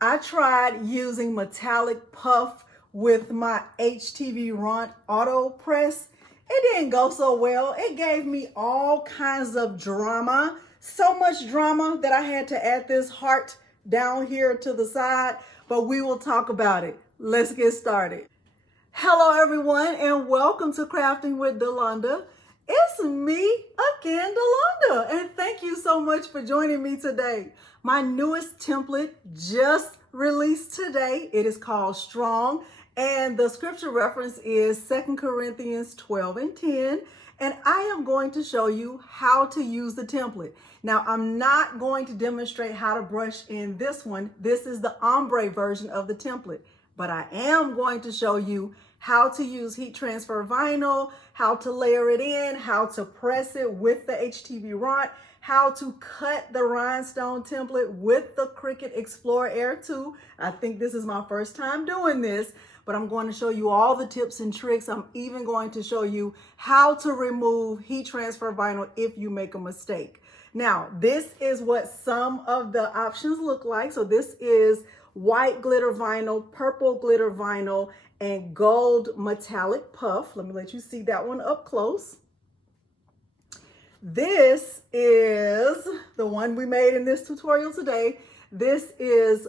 I tried using metallic puff with my HTV Runt auto press. It didn't go so well. It gave me all kinds of drama, so much drama that I had to add this heart down here to the side, but we will talk about it. Let's get started. Hello everyone and welcome to Crafting with Delonda. It's me again, Delonda, and thank you so much for joining me today. My newest template just released today. It is called Strong, and the scripture reference is 2 Corinthians 12 and 10, and I am going to show you how to use the template. Now, I'm not going to demonstrate how to brush in this one. This is the ombre version of the template, but I am going to show you how to use heat transfer vinyl, how to layer it in, how to press it with the HTV Runt, how to cut the rhinestone template with the Cricut Explore Air 2. I think this is my first time doing this, but I'm going to show you all the tips and tricks. I'm even going to show you how to remove heat transfer vinyl if you make a mistake. Now, this is what some of the options look like. So this is white glitter vinyl, purple glitter vinyl, and gold metallic puff. Let me let you see that one up close. This is the one we made in this tutorial today. This is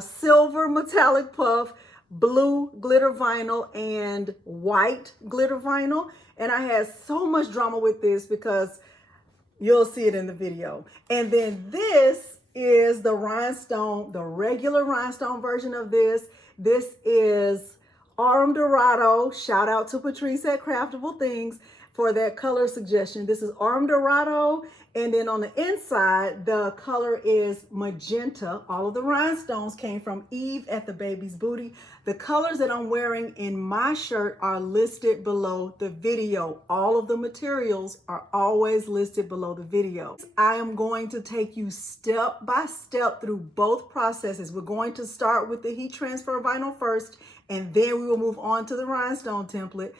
silver metallic puff, blue glitter vinyl, and white glitter vinyl. And I had so much drama with this because you'll see it in the video. And then this is the rhinestone, the regular rhinestone version of this. This is Aurum Dorado. Shout out to Patrice at Craftable Things for that color suggestion. This is Aurum Dorado. And then on the inside, the color is magenta. All of the rhinestones came from Eve at The Baby's Booty. The colors that I'm wearing in my shirt are listed below the video. All of the materials are always listed below the video. I am going to take you step by step through both processes. We're going to start with the heat transfer vinyl first, and then we will move on to the rhinestone template.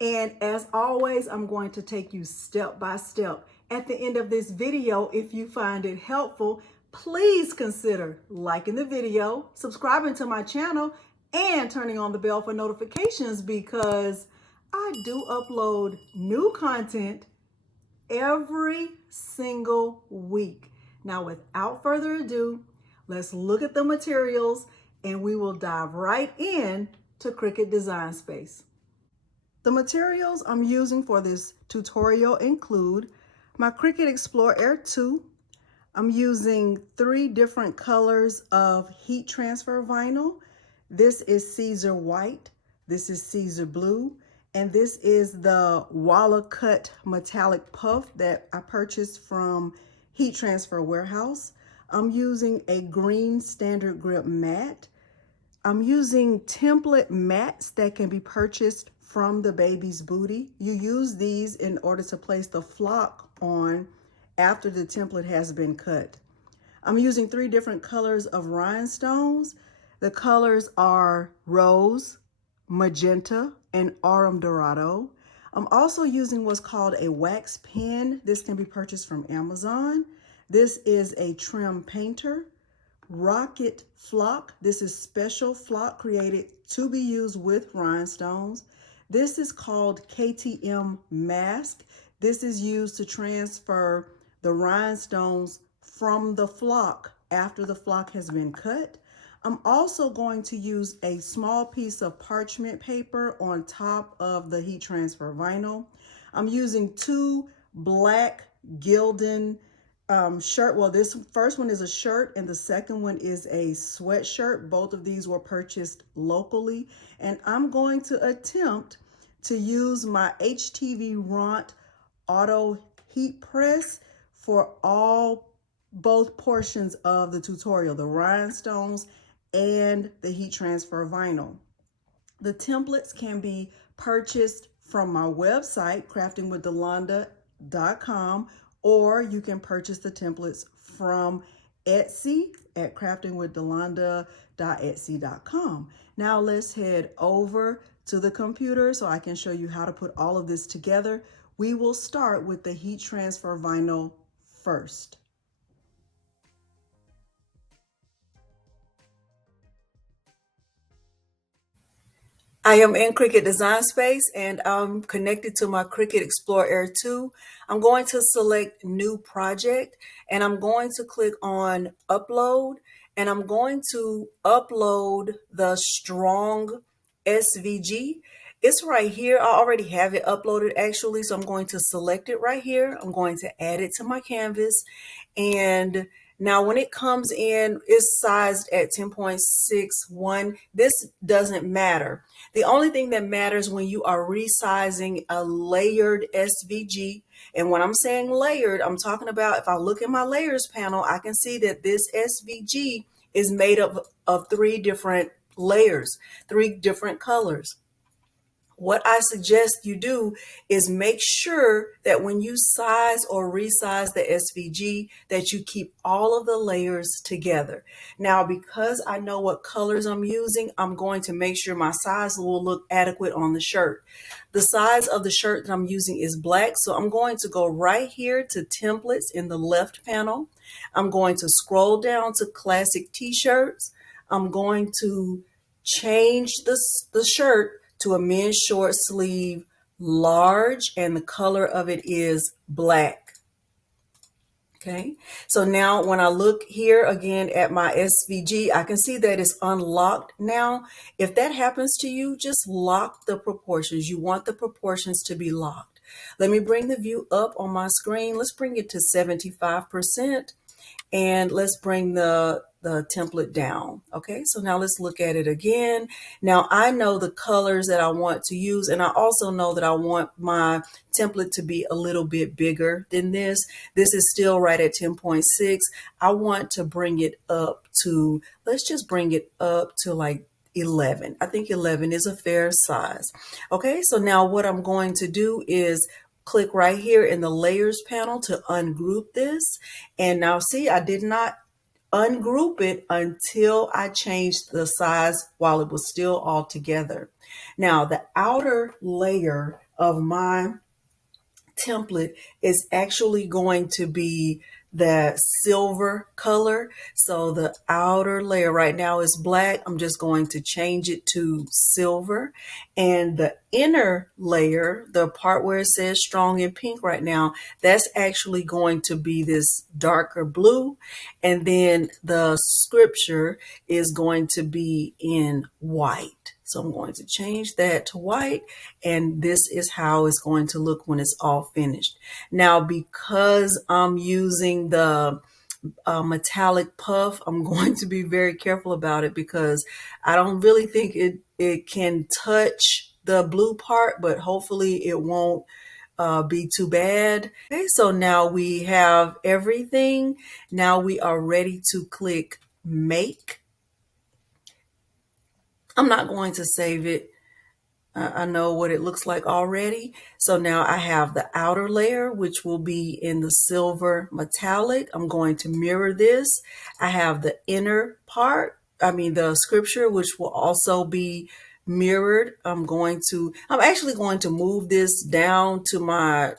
And as always, I'm going to take you step by step. At the end of this video, if you find it helpful, please consider liking the video, subscribing to my channel, and turning on the bell for notifications because I do upload new content every single week. Now, without further ado, let's look at the materials and we will dive right in to Cricut Design Space. The materials I'm using for this tutorial include my Cricut Explore Air 2. I'm using 3 different colors of heat transfer vinyl. This is Caesar White, this is Caesar Blue, and this is the Walla Cut Metallic Puff that I purchased from Heat Transfer Warehouse. I'm using a green standard grip mat. I'm using template mats that can be purchased from The Baby's Booty. You use these in order to place the flock on after the template has been cut. I'm using 3 different colors of rhinestones. The colors are rose, magenta, and aurum dorado. I'm also using what's called a wax pen. This can be purchased from Amazon. This is a trim painter. Rocket flock. This is special flock created to be used with rhinestones. This is called KTM mask. This is used to transfer the rhinestones from the flock after the flock has been cut. I'm also going to use a small piece of parchment paper on top of the heat transfer vinyl. I'm using 2 black Gildan shirt. Well, this first one is a shirt and the second one is a sweatshirt. Both of these were purchased locally. And I'm going to attempt to use my HTV Runt auto heat press for both portions of the tutorial, the rhinestones and the heat transfer vinyl. The templates can be purchased from my website, craftingwithdelonda.com, or you can purchase the templates from Etsy at craftingwithdelonda.etsy.com. Now let's head over to the computer so I can show you how to put all of this together. We will start with the heat transfer vinyl first. I am in Cricut Design Space and I'm connected to my Cricut Explore Air 2. I'm going to select New Project and I'm going to click on Upload and I'm going to upload the Strong SVG. It's right here. I already have it uploaded actually, so I'm going to select it right here. I'm going to add it to my canvas. And now when it comes in, it's sized at 10.61. This doesn't matter. The only thing that matters when you are resizing a layered SVG, and when I'm saying layered, I'm talking about if I look at my layers panel, I can see that this SVG is made up of 3 different layers, 3 different colors. What I suggest you do is make sure that when you size or resize the SVG that you keep all of the layers together. Now, because I know what colors I'm using, I'm going to make sure my size will look adequate on the shirt. The size of the shirt that I'm using is black, so I'm going to go right here to templates in the left panel. I'm going to scroll down to classic t-shirts. I'm going to change the shirt to a men's short sleeve large, and the color of it is black. Okay, so now when I look here again at my SVG, I can see that it's unlocked now. If that happens to you, just lock the proportions. You want the proportions to be locked. Let me bring the view up on my screen. Let's bring it to 75%. And let's bring the template down. Okay, so now let's look at it again. Now I know the colors that I want to use, and I also know that I want my template to be a little bit bigger than this. This is still right at 10.6. I want to bring it up to, let's just bring it up to like 11. I think 11 is a fair size. Okay, so now what I'm going to do is click right here in the layers panel to ungroup this. And now see, I did not ungroup it until I changed the size while it was still all together. Now the outer layer of my template is actually going to be the silver color. So the outer layer right now is black. I'm just going to change it to silver. And the inner layer, the part where it says strong in pink right now, that's actually going to be this darker blue. And then the scripture is going to be in white. So I'm going to change that to white, and this is how it's going to look when it's all finished. Now, because I'm using the metallic puff, I'm going to be very careful about it because I don't really think it can touch the blue part, but hopefully it won't be too bad. Okay, so now we have everything. Now we are ready to click make. I'm not going to save it. I know what it looks like already. So now I have the outer layer, which will be in the silver metallic. I'm going to mirror this. I have the inner part, the scripture, which will also be mirrored. I'm actually going to move this down to my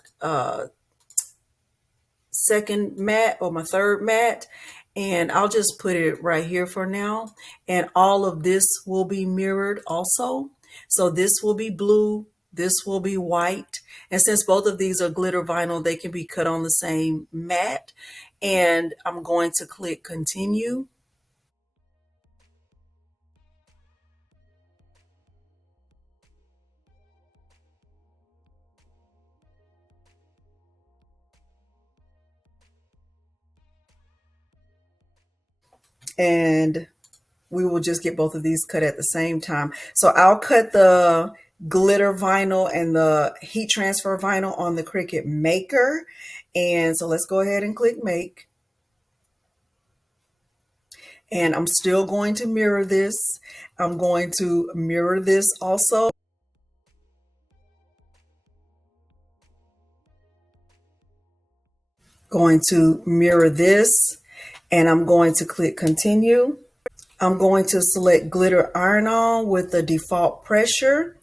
second mat or my third mat, and I'll just put it right here for now. And all of this will be mirrored also. So this will be blue, this will be white. And since both of these are glitter vinyl, they can be cut on the same mat. And I'm going to click continue. And we will just get both of these cut at the same time. So I'll cut the glitter vinyl and the heat transfer vinyl on the Cricut Maker. And so let's go ahead and click make. And I'm still going to mirror this. I'm going to mirror this also. Going to mirror this, and I'm going to click continue. I'm going to select glitter iron-on with the default pressure.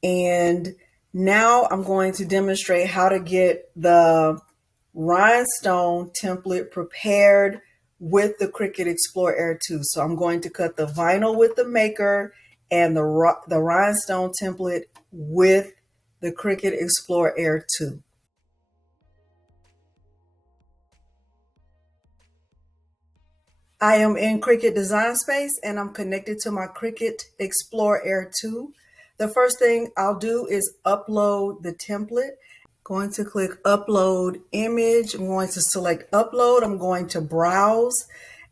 And now I'm going to demonstrate how to get the rhinestone template prepared with the Cricut Explore Air 2. So I'm going to cut the vinyl with the maker and the rhinestone template with the Cricut Explore Air 2. I am in Cricut Design Space and I'm connected to my Cricut Explore Air 2. The first thing I'll do is upload the template. Going to click Upload Image. I'm going to select Upload. I'm going to Browse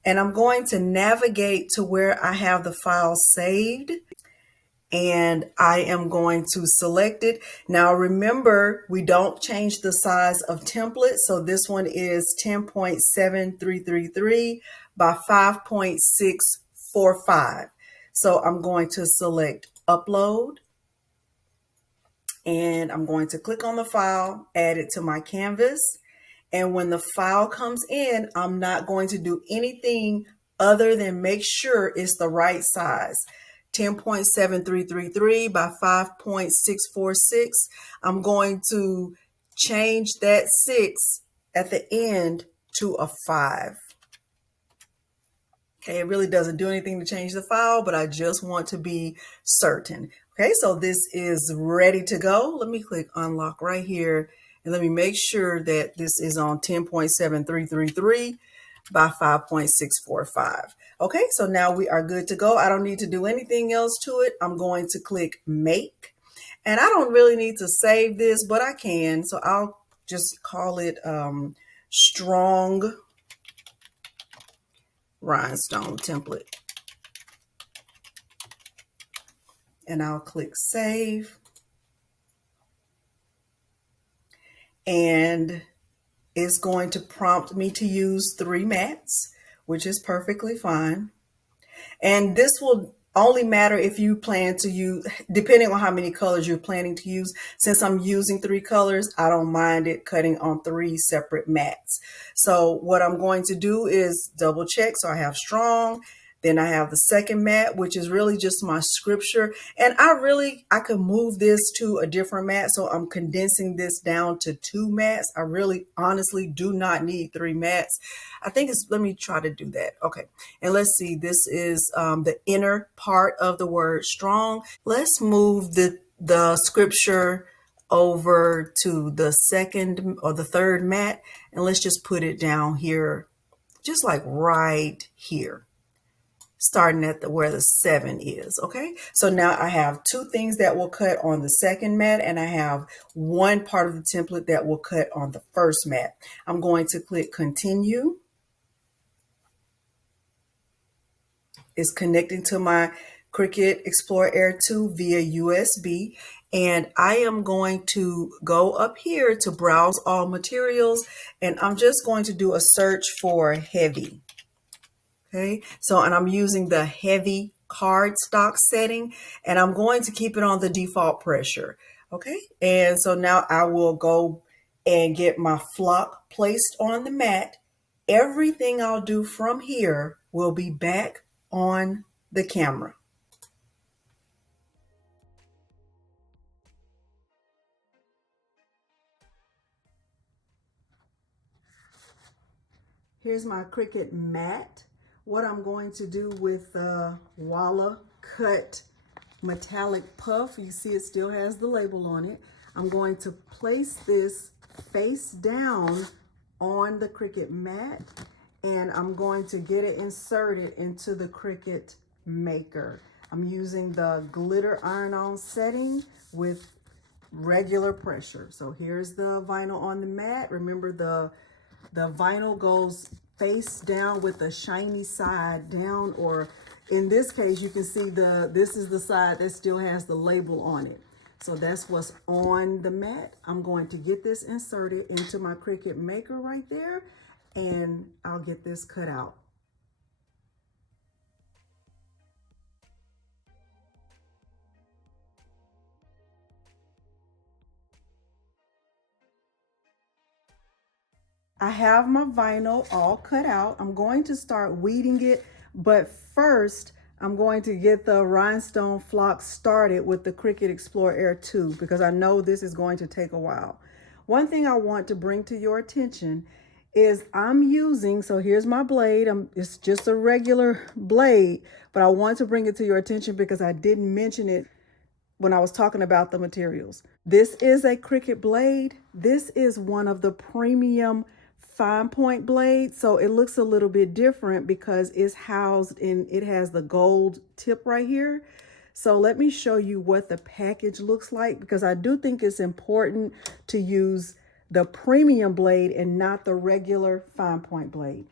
and I'm going to navigate to where I have the file saved. And I am going to select it. Now remember, we don't change the size of template. So this one is 10.7333 by 5.645. So I'm going to select Upload and I'm going to click on the file, add it to my canvas. And when the file comes in, I'm not going to do anything other than make sure it's the right size. 10.7333 by 5.646. I'm going to change that 6 at the end to a 5. Okay, it really doesn't do anything to change the file, but I just want to be certain. Okay, so this is ready to go. Let me click unlock right here and let me make sure that this is on 10.7333 by 5.645. Okay, so now we are good to go. I don't need to do anything else to it. I'm going to click make. And I don't really need to save this, but I can. So I'll just call it Strong Rhinestone Template. And I'll click save. And it's going to prompt me to use 3 mats, which is perfectly fine. And this will only matter if you plan to use, depending on how many colors you're planning to use. Since I'm using 3 colors, I don't mind it cutting on 3 separate mats. So what I'm going to do is double check. So I have strong, then I have the second mat, which is really just my scripture. And I could move this to a different mat. So I'm condensing this down to 2 mats. I really honestly do not need 3 mats. I think let me try to do that. Okay. And let's see, this is the inner part of the word strong. Let's move the scripture over to the second or the third mat. And let's just put it down here, just like right here, starting at where the 7 is. Okay, so now I have 2 things that will cut on the second mat and I have 1 part of the template that will cut on the first mat. I'm going to click continue. It's connecting to my Cricut Explore Air 2 via USB. And I am going to go up here to browse all materials and I'm just going to do a search for heavy. Okay, so, and I'm using the heavy cardstock setting and I'm going to keep it on the default pressure. Okay, and so now I will go and get my flock placed on the mat. Everything I'll do from here will be back on the camera. Here's my Cricut mat. What I'm going to do with the Walla Cut metallic puff, you see it still has the label on it. I'm going to place this face down on the Cricut mat and I'm going to get it inserted into the Cricut Maker. I'm using the glitter iron-on setting with regular pressure. So here's the vinyl on the mat. Remember the vinyl goes face down with the shiny side down, or in this case, you can see this is the side that still has the label on it. So that's what's on the mat. I'm going to get this inserted into my Cricut Maker right there, and I'll get this cut out. I have my vinyl all cut out. I'm going to start weeding it, but first I'm going to get the rhinestone flock started with the Cricut Explore Air 2 because I know this is going to take a while. One thing I want to bring to your attention is I'm using, so here's my blade. It's just a regular blade, but I want to bring it to your attention because I didn't mention it when I was talking about the materials. This is a Cricut blade. This is one of the premium fine point blades. So it looks a little bit different because it's housed in, it has the gold tip right here. So let me show you what the package looks like, because I do think it's important to use the premium blade and not the regular fine point blade.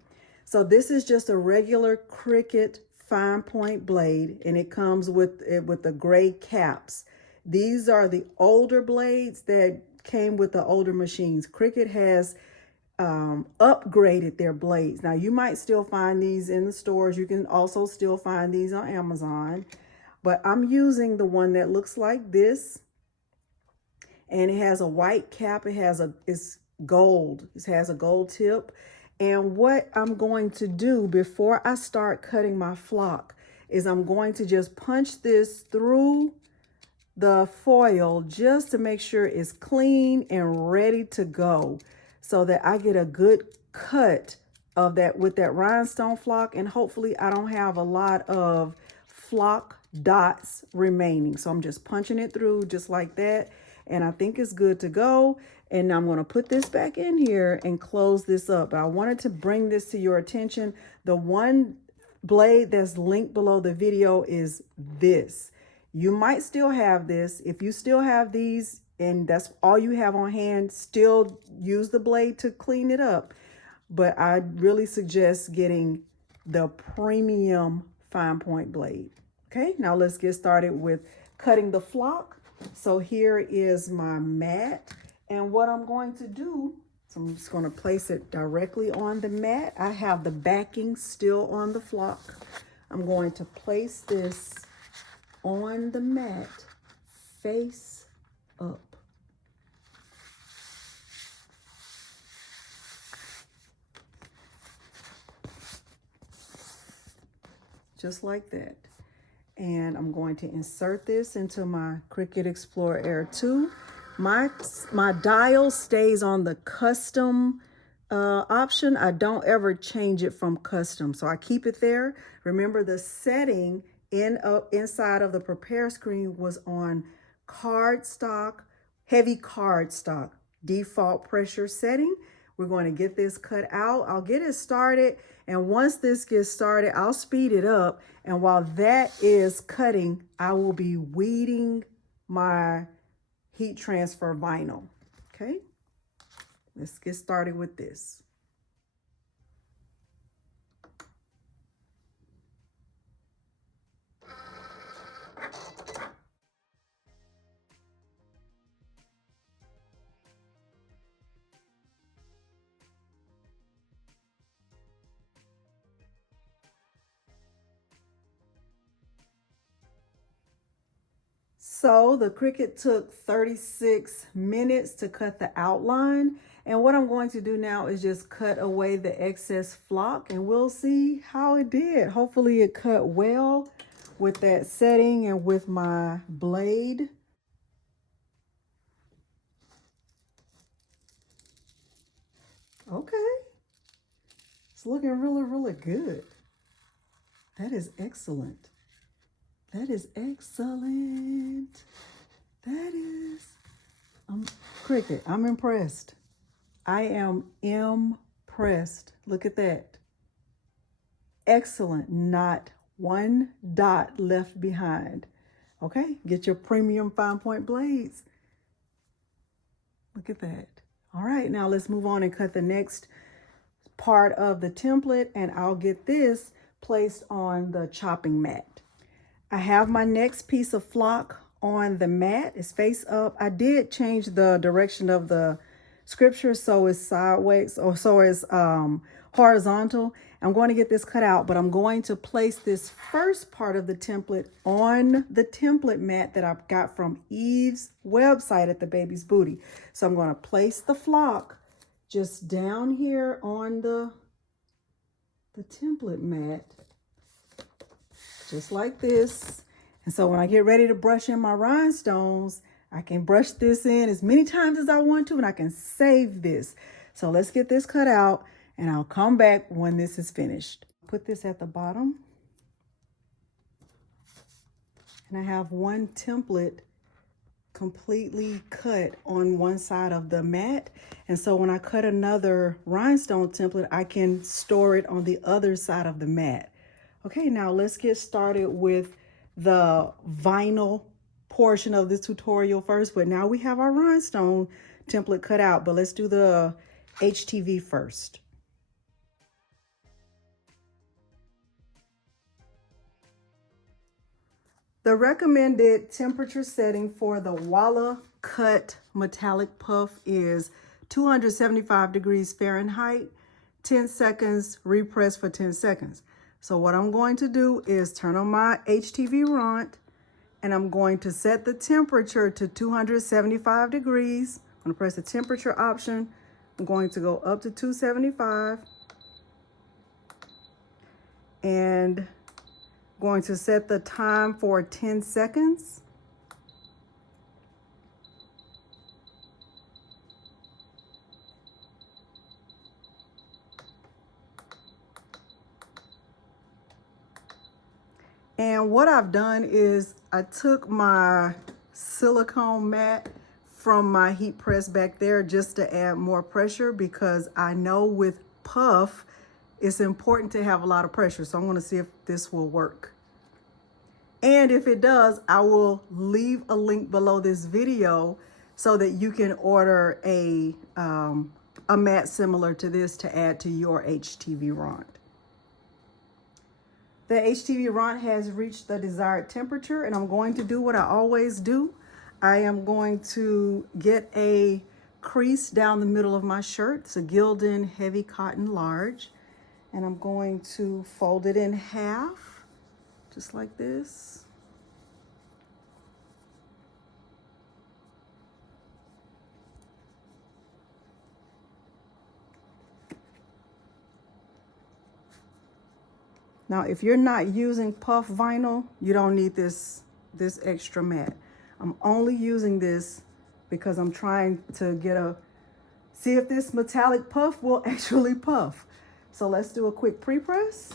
So this is just a regular Cricut fine point blade, and it comes with the gray caps. These are the older blades that came with the older machines. Cricut has upgraded their blades. Now you might still find these in the stores. You can also still find these on Amazon, but I'm using the one that looks like this, and it has a white cap. It's gold. It has a gold tip. And what I'm going to do before I start cutting my flock is I'm going to just punch this through the foil just to make sure it's clean and ready to go, so that I get a good cut of that with that rhinestone flock, and hopefully I don't have a lot of flock dots remaining. So I'm just punching it through just like that, and I think it's good to go. And I'm going to put this back in here and close this up. But I wanted to bring this to your attention. The one blade that's linked below the video is this. You might still have this. If you still have these and that's all you have on hand, still use the blade to clean it up. But I really suggest getting the premium fine point blade. Okay, now let's get started with cutting the flock. So here is my mat. And what I'm going to do, so I'm just going to place it directly on the mat. I have the backing still on the flock. I'm going to place this on the mat face up. Just like that. And I'm going to insert this into my Cricut Explore Air 2. My dial stays on the custom option. I don't ever change it from custom, so I keep it there. Remember, the setting inside of the prepare screen was on cardstock, heavy cardstock, default pressure setting. We're going to get this cut out. I'll get it started, and once this gets started, I'll speed it up. And while that is cutting, I will be weeding my heat transfer vinyl. Okay, let's get started with this. So the Cricut took 36 minutes to cut the outline. And what I'm going to do now is just cut away the excess flock, and we'll see how it did. Hopefully it cut well with that setting and with my blade. Okay. It's looking really, really good. That is excellent. That is excellent. That is, Cricut, I'm impressed. I am impressed. Look at that. Excellent. Not one dot left behind. Okay, get your premium fine point blades. Look at that. All right, now let's move on and cut the next part of the template, and I'll get this placed on the chopping mat. I have my next piece of flock on the mat. It's face up. I did change the direction of the scripture so it's sideways, or so it's horizontal. I'm going to get this cut out, but I'm going to place this first part of the template on the template mat that I got from Eve's website at The Baby's Booty. So I'm going to place the flock just down here on the template mat, just like this. And so when I get ready to brush in my rhinestones, I can brush this in as many times as I want to, and I can save this. So let's get this cut out and I'll come back when this is finished. Put this at the bottom. And I have one template completely cut on one side of the mat. And so when I cut another rhinestone template, I can store it on the other side of the mat. Okay, now let's get started with the vinyl portion of this tutorial first. But now we have our rhinestone template cut out, but let's do the HTV first. The recommended temperature setting for the Walla Cut Metallic Puff is 275 degrees Fahrenheit, 10 seconds, repress for 10 seconds. So what I'm going to do is turn on my HTV Ront and I'm going to set the temperature to 275 degrees. I'm going to press the temperature option. I'm going to go up to 275 and going to set the time for 10 seconds. And what I've done is I took my silicone mat from my heat press back there just to add more pressure, because I know with puff, it's important to have a lot of pressure. So I'm going to see if this will work. And if it does, I will leave a link below this video so that you can order a mat similar to this to add to your HTV Ront. The HTV Ront has reached the desired temperature, and I'm going to do what I always do. I am going to get a crease down the middle of my shirt. It's a Gildan heavy cotton large. And I'm going to fold it in half, just like this. Now, if you're not using puff vinyl, you don't need this extra mat. I'm only using this because I'm trying to see if this metallic puff will actually puff. So let's do a quick pre-press.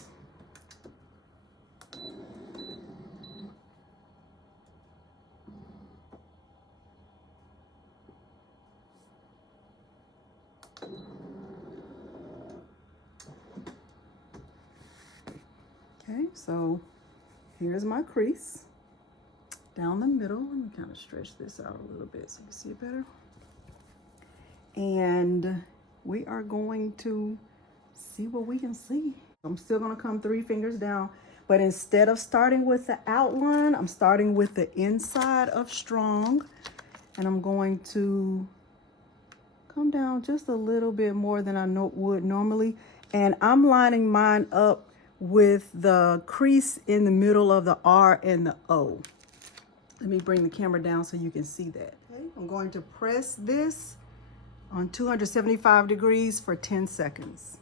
Okay, so here's my crease down the middle. Let me kind of stretch this out a little bit so you see it better. And we are going to see what we can see. I'm still going to come 3 fingers down, but instead of starting with the outline, I'm starting with the inside of strong, and I'm going to come down just a little bit more than I would normally, and I'm lining mine up with the crease in the middle of the R and the O. Let me bring the camera down so you can see that. Okay, I'm going to press this on 275 degrees for 10 seconds.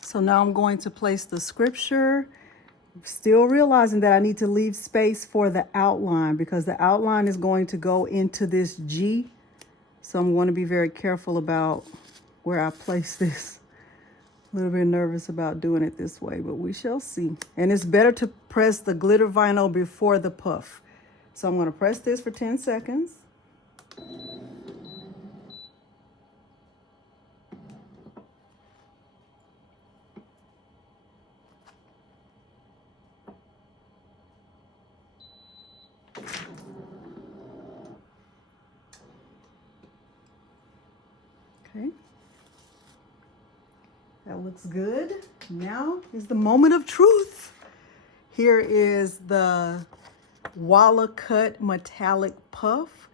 So now I'm going to place the scripture, still realizing that I need to leave space for the outline because the outline is going to go into this G. So I'm going to be very careful about where I place this. A little bit nervous about doing it this way, but we shall see. And it's better to press the glitter vinyl before the puff. So I'm going to press this for 10 seconds. Okay, that looks good. Now is the moment of truth. Here is the Walla Cut Metallic Puff,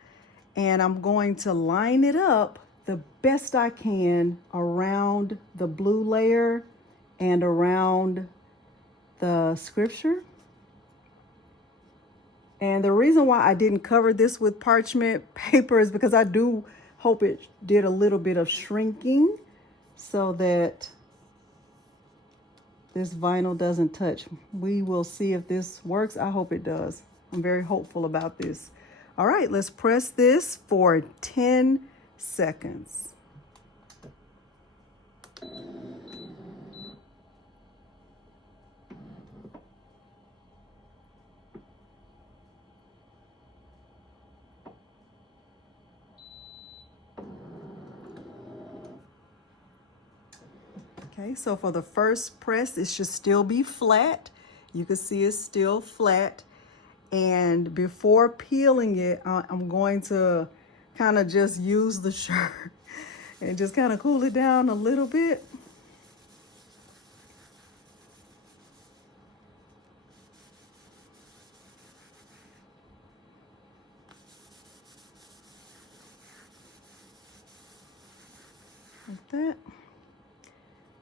and I'm going to line it up the best I can around the blue layer and around the scripture. And the reason why I didn't cover this with parchment paper is because I do hope it did a little bit of shrinking so that this vinyl doesn't touch. We will see if this works. I hope it does. I'm very hopeful about this. All right, let's press this for 10 seconds. Okay, so for the first press, it should still be flat. You can see it's still flat. And before peeling it, I'm going to kind of just use the shirt and just kind of cool it down a little bit. Like that.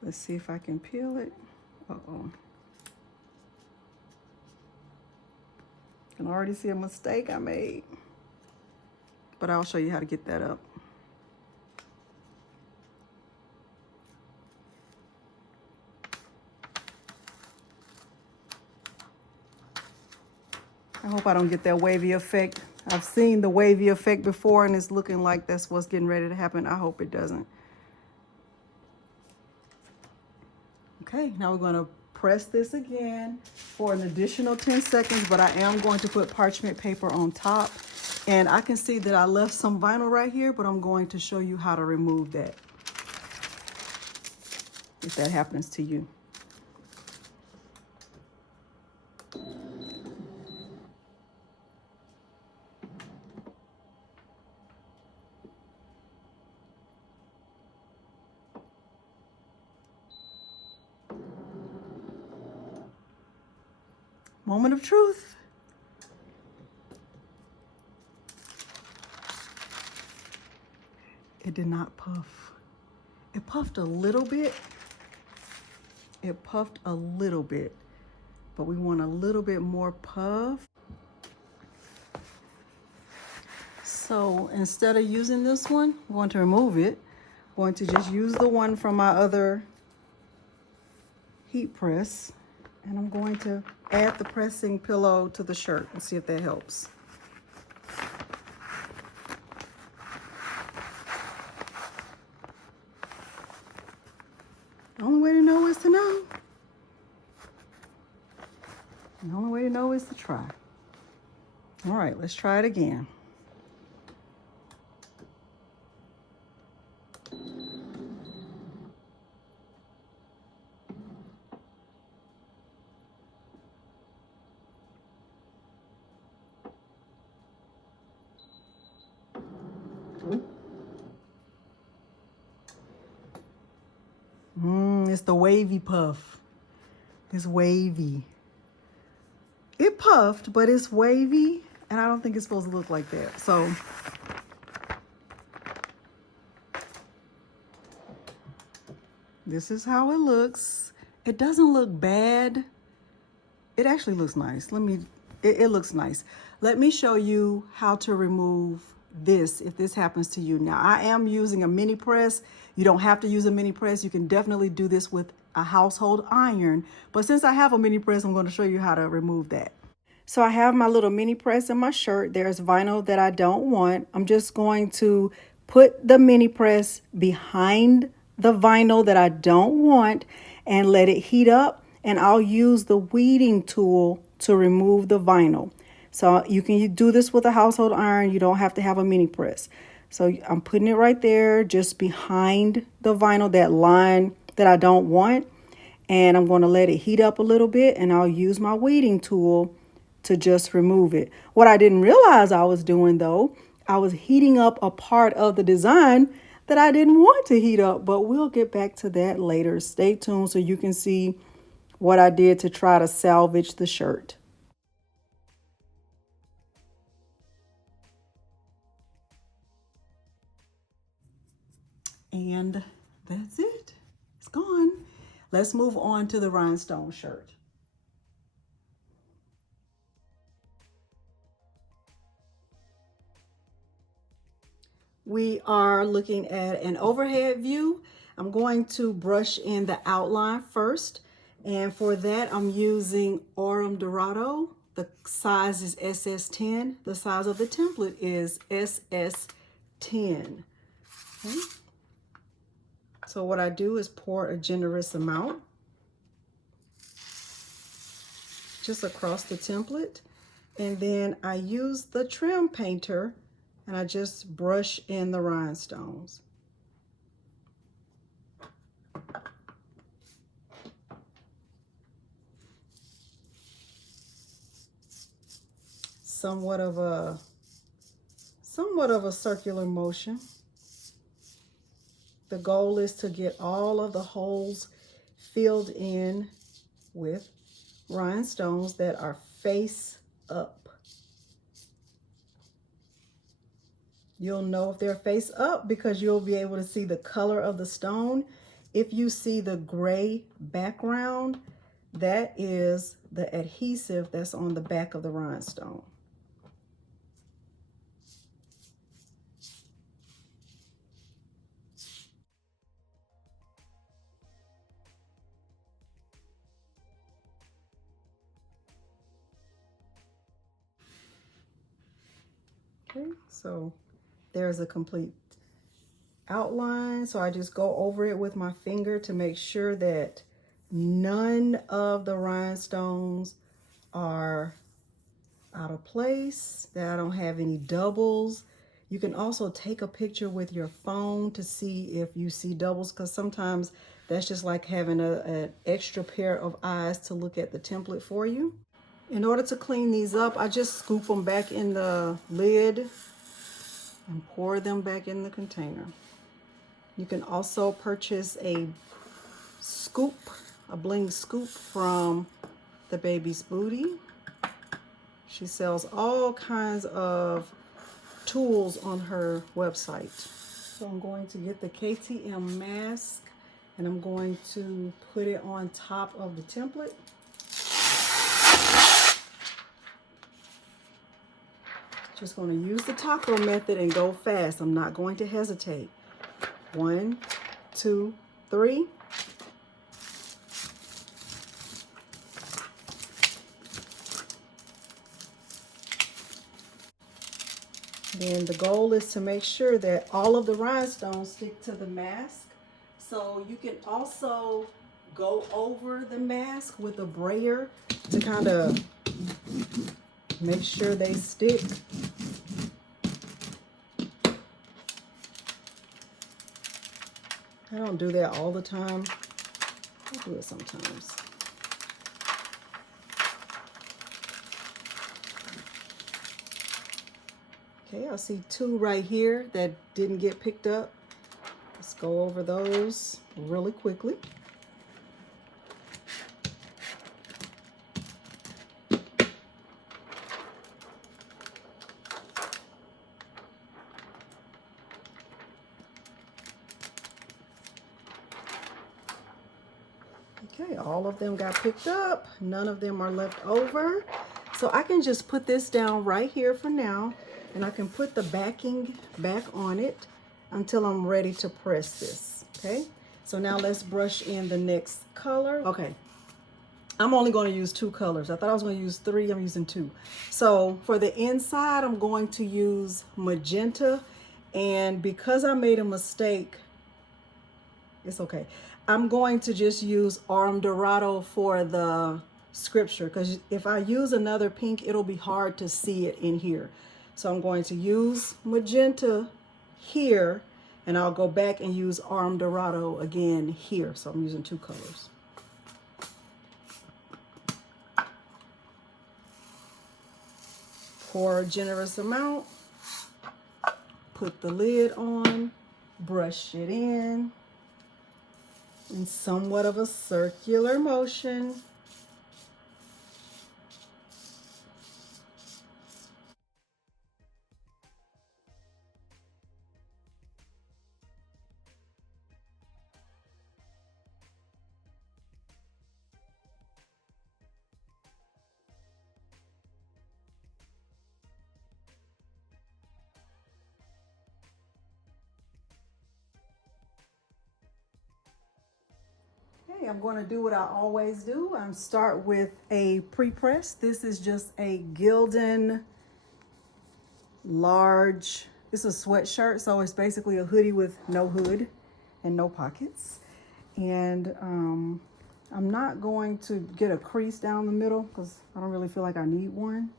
Let's see if I can peel it. Uh-oh. I can already see a mistake I made. But I'll show you how to get that up. I hope I don't get that wavy effect. I've seen the wavy effect before and it's looking like that's what's getting ready to happen. I hope it doesn't. Okay, now we're going to press this again for an additional 10 seconds, but I am going to put parchment paper on top. And I can see that I left some vinyl right here, but I'm going to show you how to remove that, if that happens to you. Moment of truth. It did not puff. It puffed a little bit. It puffed a little bit, but we want a little bit more puff. So instead of using this one, I'm going to remove it. I'm going to just use the one from my other heat press. And I'm going to add the pressing pillow to the shirt and see if that helps. The only way to know is to know. The only way to know is to try. All right, let's try it again. It's the wavy puff. It's wavy. It puffed, but it's wavy, and I don't think it's supposed to look like that. So this is how it looks. It doesn't look bad. It actually looks nice. It looks nice. Let me show you how to remove this if this happens to you. Now, I am using a mini press. You don't have to use a mini press. You can definitely do this with a household iron. But since I have a mini press, I'm going to show you how to remove that. So I have my little mini press in my shirt. There's vinyl that I don't want. I'm just going to put the mini press behind the vinyl that I don't want and let it heat up. And I'll use the weeding tool to remove the vinyl. So you can do this with a household iron. You don't have to have a mini press. So I'm putting it right there, just behind the vinyl, that line that I don't want. And I'm going to let it heat up a little bit, and I'll use my weeding tool to just remove it. What I didn't realize I was doing, though, I was heating up a part of the design that I didn't want to heat up, but we'll get back to that later. Stay tuned so you can see what I did to try to salvage the shirt. And that's it. It's gone. Let's move on to the rhinestone shirt. We are looking at an overhead view. I'm going to brush in the outline first. And for that, I'm using Aurum Dorado. The size is SS10. The size of the template is SS10. Okay. So what I do is pour a generous amount just across the template. And then I use the trim painter and I just brush in the rhinestones. Somewhat of a circular motion. The goal is to get all of the holes filled in with rhinestones that are face up. You'll know if they're face up because you'll be able to see the color of the stone. If you see the gray background, that is the adhesive that's on the back of the rhinestone. Okay, so there's a complete outline. So I just go over it with my finger to make sure that none of the rhinestones are out of place, that I don't have any doubles. You can also take a picture with your phone to see if you see doubles, because sometimes that's just like having an extra pair of eyes to look at the template for you. In order to clean these up, I just scoop them back in the lid and pour them back in the container. You can also purchase a scoop, a bling scoop from The Baby's Booty. She sells all kinds of tools on her website. So I'm going to get the KTM mask and I'm going to put it on top of the template. Just going to use the taco method and go fast. I'm not going to hesitate. 1, 2, 3. Then the goal is to make sure that all of the rhinestones stick to the mask. So you can also go over the mask with a brayer to kind of make sure they stick. I don't do that all the time. I do it sometimes. Okay, I see 2 right here that didn't get picked up. Let's go over those really quickly. Okay, all of them got picked up. None of them are left over. So I can just put this down right here for now, and I can put the backing back on it until I'm ready to press this, okay? So now let's brush in the next color. Okay, I'm only going to use 2 colors. I thought I was going to use 3, I'm using 2. So for the inside, I'm going to use magenta, and because I made a mistake, it's okay. I'm going to just use Aurum Dorado for the scripture, because if I use another pink, it'll be hard to see it in here. So I'm going to use magenta here, and I'll go back and use Aurum Dorado again here. So I'm using 2 colors. Pour a generous amount, put the lid on, brush it in somewhat of a circular motion. Okay, I'm going to do what I always do. I'm start with a pre-press. This is just a Gildan large, it's a sweatshirt, so it's basically a hoodie with no hood and no pockets. And I'm not going to get a crease down the middle because I don't really feel like I need one.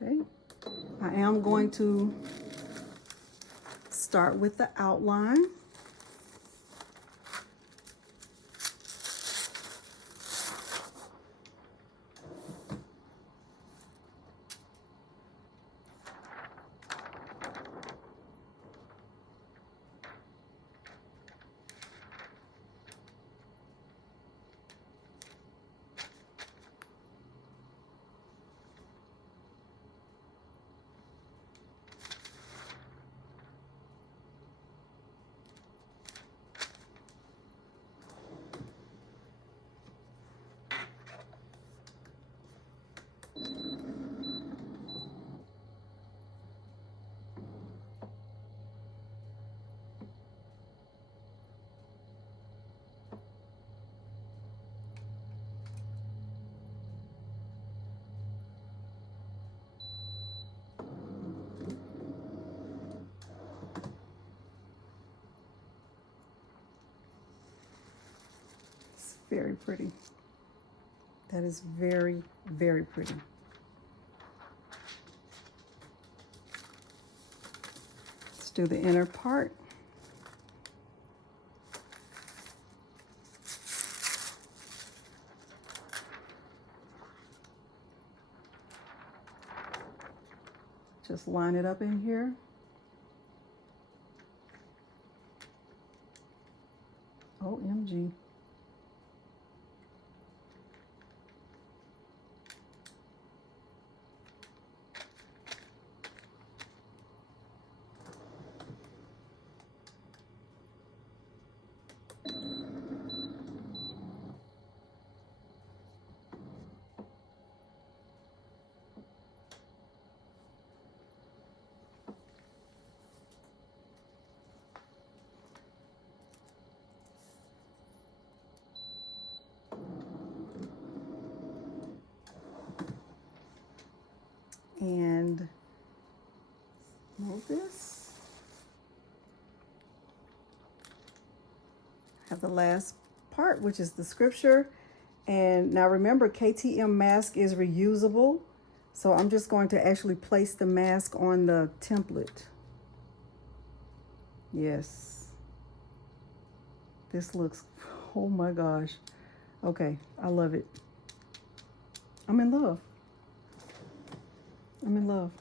Okay, I am going to start with the outline. Very pretty. That is very, very pretty. Let's do the inner part. Just line it up in here. OMG. And move this. Have the last part, which is the scripture. And now remember, KTM mask is reusable. So I'm just going to actually place the mask on the template. Yes. This looks, oh my gosh. Okay, I love it. I'm in love. I'm in love.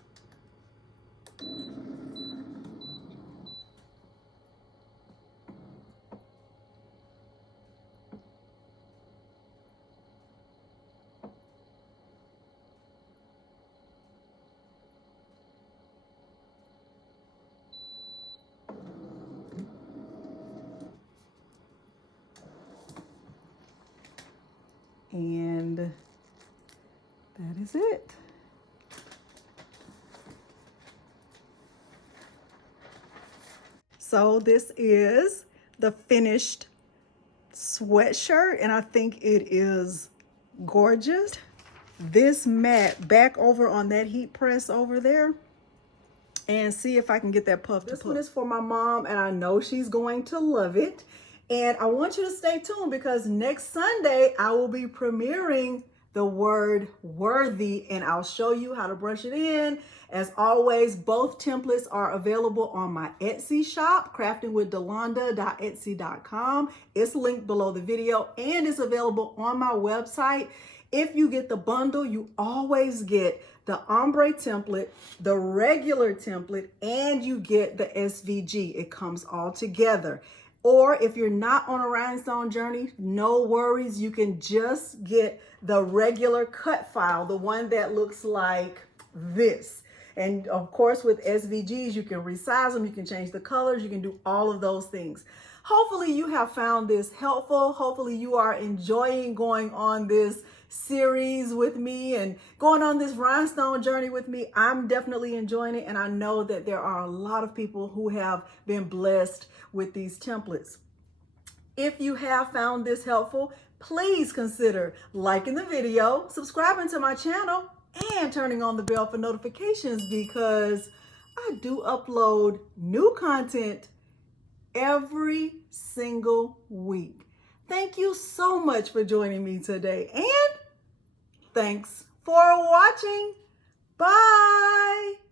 And that is it. So this is the finished sweatshirt, and I think it is gorgeous. This mat back over on that heat press over there, and see if I can get that puff to puff. This one is for my mom, and I know she's going to love it. And I want you to stay tuned because next Sunday I will be premiering the word worthy, and I'll show you how to brush it in. As always, both templates are available on my Etsy shop, craftingwithdelonda.etsy.com. It's linked below the video, and it's available on my website. If you get the bundle, you always get the ombre template, the regular template, and you get the SVG. It comes all together. Or if you're not on a rhinestone journey, no worries. You can just get the regular cut file, the one that looks like this. And of course, with SVGs, you can resize them, you can change the colors, you can do all of those things. Hopefully you have found this helpful. Hopefully you are enjoying going on this series with me and going on this rhinestone journey with me. I'm definitely enjoying it, and I know that there are a lot of people who have been blessed with these templates. If you have found this helpful, please consider liking the video, subscribing to my channel, and turning on the bell for notifications, because I do upload new content every single week. Thank you so much for joining me today, and thanks for watching. Bye.